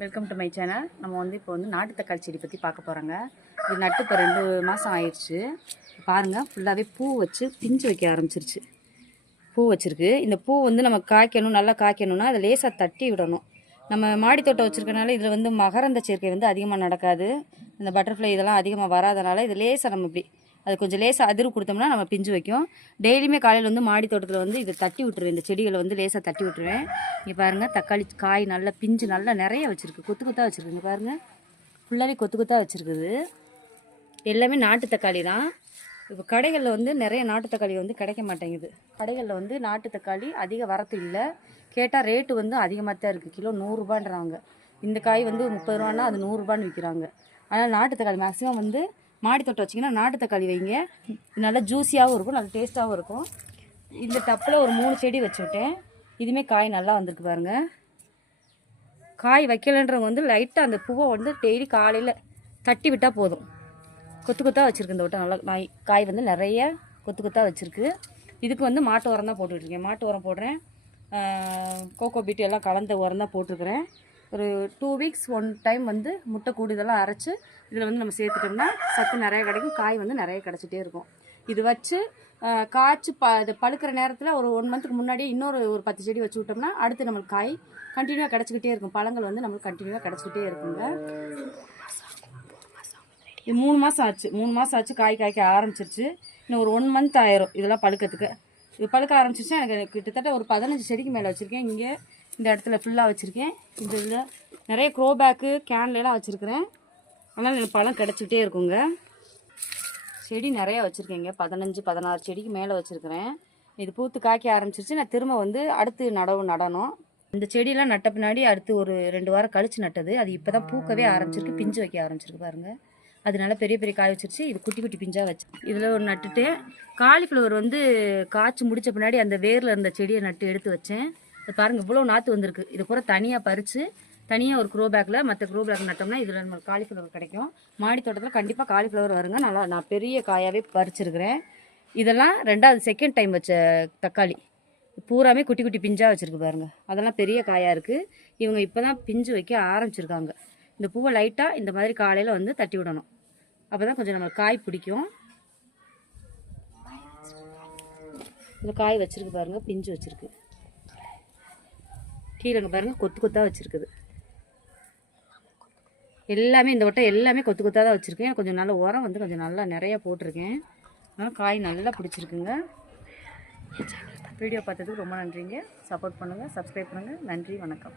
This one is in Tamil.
வெல்கம் டு மை சேனல் நம்ம வந்து இப்போ வந்து நாட்டு தக்காளி செடி பற்றி பார்க்க போகிறோங்க இது நட்டு இப்போ ரெண்டு மாதம் ஆயிடுச்சு. பாருங்கள் ஃபுல்லாகவே பூ வச்சு பிஞ்சு வைக்க ஆரம்பிச்சிருச்சு. பூ வச்சுருக்கு. இந்த பூ வந்து நம்ம காய்க்கணும் நல்லா காய்க்கணும்னா அதை லேசாக தட்டி விடணும். நம்ம மாடி தோட்டம் வச்சுருக்கனால இதில் வந்து மகரந்த சேர்க்கை வந்து அதிகமாக நடக்காது. இந்த பட்டர்ஃப்ளை இதெல்லாம் அதிகமாக வராதனால இது லேசாக நம்ம இப்படி அது கொஞ்சம் லேசாக அதிர்வு கொடுத்தோம்னா நம்ம பிஞ்சு வைக்கும். டெய்லியுமே காலையில் வந்து மாடி தோட்டத்தில் வந்து இதை தட்டி விட்டுருவேன். இந்த செடிகளை வந்து லேசாக தட்டி விட்டுருவேன். இங்கே பாருங்கள் தக்காளி காய் நல்லா பிஞ்சு நல்லா நிறைய வச்சுருக்கு. கொத்து கொத்தாக வச்சுருக்குங்க பாருங்கள் ஃபுல்லாகவே கொத்து கொத்தாக வச்சுருக்குது. எல்லாமே நாட்டு தக்காளி தான். இப்போ கடைகளில் வந்து நிறைய நாட்டு தக்காளி வந்து கிடைக்க மாட்டேங்குது. கடைகளில் வந்து நாட்டு தக்காளி அதிக வரத்து இல்லை. கேட்டால் ரேட்டு வந்து அதிகமாக தான் இருக்குது கிலோ நூறுரூபான்றாங்க இந்த காய் வந்து முப்பது ரூபான்னா அது நூறுரூபான்னு விற்கிறாங்க ஆனால் நாட்டு தக்காளி மேக்ஸிமம் வந்து மாடி தோட்டம் வச்சிங்கன்னா நாட்டு தக்காளி வைங்க. நல்லா ஜூஸியாகவும் இருக்கும் நல்லா டேஸ்ட்டாகவும் இருக்கும். இந்த டப்பில் ஒரு மூணு செடி வச்சு விட்டேன் இதுவுமே காய் நல்லா வந்திருக்கு பாருங்கள் காய் வைக்கலன்றவங்க வந்து லைட்டாக அந்த பூவை வந்து டெய்லி காலையில் தட்டி விட்டால் போதும். கொத்து கொத்தாக வச்சுருக்கு இந்த வட்டம் நல்லா நாய் காய் வந்து நிறைய கொத்து கொத்தாக வச்சுருக்கு. இதுக்கு வந்து மாட்டு உரம் தான் போட்டுட்ருக்கேன் மாட்டு உரம் போடுறேன். கோகோ பீட்டு எல்லாம் கலந்த உரம் தான் போட்டிருக்கிறேன். ஒரு டூ வீக்ஸ் ஒன் டைம் வந்து முட்டை கூடுதெல்லாம் அரைச்சி இதில் வந்து நம்ம சேர்த்துட்டோம்னா சத்து நிறைய கிடைக்கும் காய் வந்து நிறைய கிடச்சிட்டே இருக்கும். இது வச்சு காய்ச்சி ப இது பழுக்கிற நேரத்தில் ஒரு ஒன் மந்த்துக்கு முன்னாடியே இன்னொரு ஒரு பத்து செடி வச்சு விட்டோம்னா அடுத்து நம்மளுக்கு காய் கண்டினியூவாக கிடச்சிக்கிட்டே இருக்கும். பழங்கள் வந்து நம்மளுக்கு கண்டினியூவாக கிடச்சிக்கிட்டே இருக்குங்க. இது மூணு மாதம் ஆச்சு. மூணு மாதம் ஆச்சு காய் காய்க்க ஆரம்பிச்சிருச்சு. இன்னும் ஒரு ஒன் மந்த் ஆயிரும் இதெல்லாம் பழுக்கிறதுக்கு. இது பழுக்க ஆரம்பிச்சிருச்சு எனக்கு கிட்டத்தட்ட ஒரு பதினஞ்சு செடிக்கு மேலே வச்சுருக்கேன். இங்கே இந்த இடத்துல ஃபுல்லாக வச்சுருக்கேன். இந்த இதில் நிறைய க்ரோ பேக்கு கேன்லாம் வச்சுருக்கிறேன். அதனால் எனக்கு பழம் கிடச்சிக்கிட்டே இருக்குங்க. செடி நிறையா வச்சுருக்கேங்க. பதினஞ்சு பதினாறு செடிக்கு மேலே வச்சுருக்கிறேன். இது பூத்து காய்க்க ஆரம்பிச்சிருச்சு. நான் திரும்ப வந்து அடுத்து நடவு நடணும். இந்த செடியெல்லாம் நட்ட பின்னாடி அடுத்து ஒரு ரெண்டு வாரம் கழிச்சு நட்டது. அது இப்போ தான் பூக்கவே ஆரம்பிச்சிருக்கு. பிஞ்சு வைக்க ஆரம்பிச்சிருக்கு பாருங்கள் அதனால பெரிய பெரிய காய் வச்சிருச்சு. இது குட்டி குட்டி பிஞ்சா வச்சு இதில் ஒரு நட்டுட்டு காலிஃப்ளவர் வந்து காய்ச்சி முடித்த பின்னாடி அந்த வேரில் இருந்த செடியை நட்டு எடுத்து வச்சேன். இது பாருங்கள் இவ்வளோ நாற்று வந்திருக்கு. இது பூரா தனியாக பறித்து தனியாக ஒரு க்ரோ பேக்கில் மற்ற க்ரோ பேக் நட்டோம்னா இதில் நம்ம காலிஃப்ளவர் கிடைக்கும். மாடி தோட்டத்தில் கண்டிப்பாக காலிஃப்ளவர் வருங்க. நல்லா நான் பெரிய காயாகவே பறிச்சிருக்கிறேன். இதெல்லாம் ரெண்டாவது செகண்ட் டைம் வச்ச தக்காளி. பூராமே குட்டி குட்டி பிஞ்சாக வச்சுருக்கு பாருங்கள் அதெல்லாம் பெரிய காயாக இருக்குது இவங்க இப்போ தான் பிஞ்சு வைக்க ஆரம்பிச்சிருக்காங்க. இந்த பூவை லைட்டாக இந்த மாதிரி காலையில் வந்து தட்டி விடணும். அப்போ தான் கொஞ்சம் நம்மளுக்கு காய் பிடிக்கும். இந்த காய் வச்சுருக்கு பாருங்கள் பிஞ்சு வச்சிருக்கு. கீழே பாருங்கள் கொத்து கொத்தாக வச்சுருக்குது. எல்லாமே இந்த வட்டம் எல்லாமே கொத்து கொத்தாக தான் வச்சுருக்கேன். கொஞ்சம் நல்ல உரம் வந்து கொஞ்சம் நல்லா நிறையா போட்டிருக்கேன். அதனால் காய் நல்லா பிடிச்சிருக்குங்க. வீடியோ பார்த்ததுக்கு ரொம்ப நன்றிங்க. சப்போர்ட் பண்ணுங்கள் சப்ஸ்கிரைப் பண்ணுங்கள் நன்றி வணக்கம்.